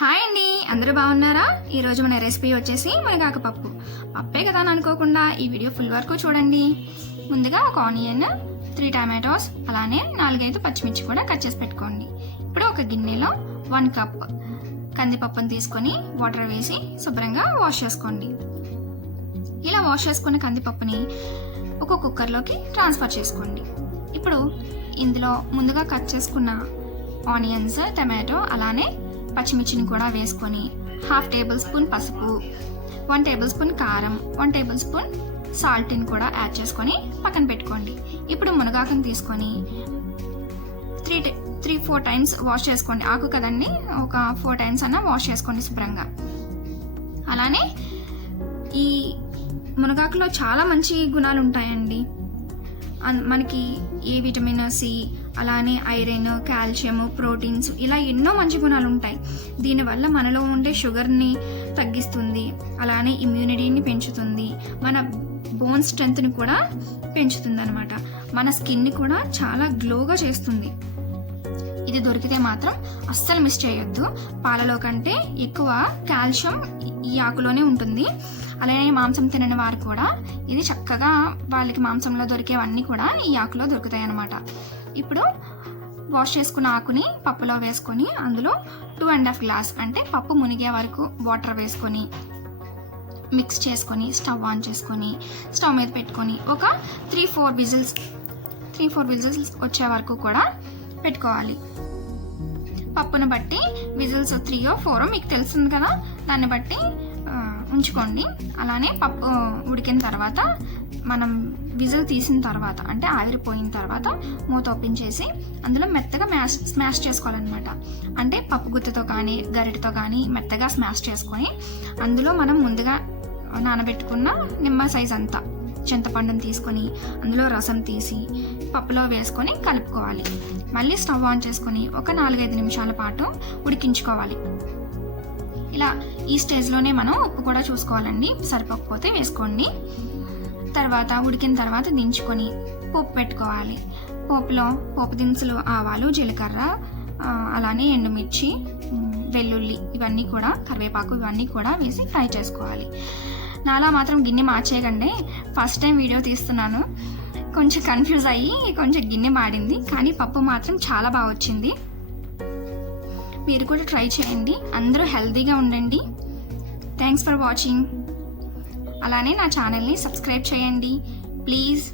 Hi అండి అందరూ బాగున్నారా? ఈరోజు మన రెసిపీ వచ్చేసి మునగాకపప్పు. పప్పే కదా అని అనుకోకుండా ఈ వీడియో ఫుల్ వరకు చూడండి. ముందుగా ఒక ఆనియన్ త్రీ టమాటోస్ అలానే నాలుగైదు పచ్చిమిర్చి కూడా కట్ చేసి పెట్టుకోండి. ఇప్పుడు ఒక గిన్నెలో వన్ కప్ కందిపప్పును తీసుకొని వాటర్ వేసి శుభ్రంగా వాష్ చేసుకోండి. ఇలా వాష్ చేసుకున్న కందిపప్పుని ఒక కుక్కర్లోకి ట్రాన్స్ఫర్ చేసుకోండి. ఇప్పుడు ఇందులో ముందుగా కట్ చేసుకున్న ఆనియన్స్ టమాటో అలానే పచ్చిమిర్చిని కూడా వేసుకొని హాఫ్ టేబుల్ స్పూన్ పసుపు వన్ టేబుల్ స్పూన్ కారం వన్ టేబుల్ స్పూన్ సాల్ట్ని కూడా యాడ్ చేసుకొని పక్కన పెట్టుకోండి. ఇప్పుడు మునగాకుని తీసుకొని three three four times wash చేసుకోండి. ఆకు కదండి ఒక ఫోర్ టైమ్స్ అన్న వాష్ చేసుకోండి శుభ్రంగా. అలానే ఈ మునగాకులో చాలా మంచి గుణాలు ఉంటాయండి అన్- మనకి ఏ విటమిన్ సి అలానే ఐరన్ కాల్షియం ప్రోటీన్స్ ఇలా ఎన్నో మంచి గుణాలు ఉంటాయి దీనివల్ల మనలో ఉండే షుగర్ని తగ్గిస్తుంది అలానే ఇమ్యూనిటీని పెంచుతుంది మన బోన్ స్ట్రెంత్ని కూడా పెంచుతుంది అనమాట మన స్కిన్ని కూడా చాలా గ్లోగా చేస్తుంది. ఇది దొరికితే మాత్రం అస్సలు మిస్ చేయొద్దు. పాలలో కంటే ఎక్కువ కాల్షియం ఈ ఆకులోనే ఉంటుంది. అలానే మాంసం తినని వారు కూడా ఇది చక్కగా వాళ్ళకి మాంసంలో దొరికేవన్నీ కూడా ఈ ఆకులో దొరుకుతాయి అన్నమాట ఇప్పుడు వాష్ చేసుకున్న ఆకుని పప్పులో వేసుకొని అందులో టూ అండ్ హాఫ్ గ్లాస్ అంటే పప్పు మునిగే వరకు వాటర్ వేసుకొని మిక్స్ చేసుకొని స్టవ్ ఆన్ చేసుకొని స్టవ్ మీద పెట్టుకొని ఒక three four whistles three four whistles వచ్చే వరకు కూడా పెట్టుకోవాలి. పప్పును బట్టి విజిల్స్ త్రీయో ఫోరో మీకు తెలుస్తుంది కదా? దాన్ని బట్టి ఉంచుకోండి. అలానే పప్పు ఉడికిన తర్వాత మనం విజిల్ తీసిన తర్వాత అంటే ఆవిరిపోయిన తర్వాత మూత ఓపెన్ చేసి అందులో మెత్తగా మ్యాష్ స్మాష్ చేసుకోవాలన్నమాట. అంటే పప్పు గుత్తతో కానీ గరిటతో కానీ మెత్తగా స్మాష్ చేసుకొని అందులో మనం ముందుగా నానబెట్టుకున్న నిమ్మ సైజ్ అంతా చింతపండుని తీసుకొని అందులో రసం తీసి పప్పులో వేసుకొని కలుపుకోవాలి. మళ్ళీ స్టవ్ ఆన్ చేసుకొని ఒక నాలుగైదు నిమిషాల పాటు ఉడికించుకోవాలి. ఇలా ఈ స్టేజ్లోనే మనం ఉప్పు కూడా చూసుకోవాలండి. సరిపోకపోతే వేసుకోండి. తర్వాత ఉడికిన తర్వాత దించుకొని పోపు పెట్టుకోవాలి. పోపులో పోపు దినుసులు ఆవాలు జీలకర్ర అలానే ఎండుమిర్చి వెల్లుల్లి ఇవన్నీ కూడా కరివేపాకు ఇవన్నీ కూడా వేసి ఫ్రై చేసుకోవాలి. నాలా మాత్రం గిన్నె మార్చేయకండి. ఫస్ట్ టైం వీడియో తీస్తున్నాను. కొంచెం కన్ఫ్యూజ్ అయ్యి కొంచెం గిన్నె మాడింది కానీ పప్పు మాత్రం చాలా బాగా వచ్చింది. మీరు కూడా ట్రై చేయండి. అందరూ హెల్తీగా ఉండండి. థ్యాంక్స్ ఫర్ వాచింగ్ అలానే నా ఛానల్ని సబ్స్క్రైబ్ చేయండి. ప్లీజ్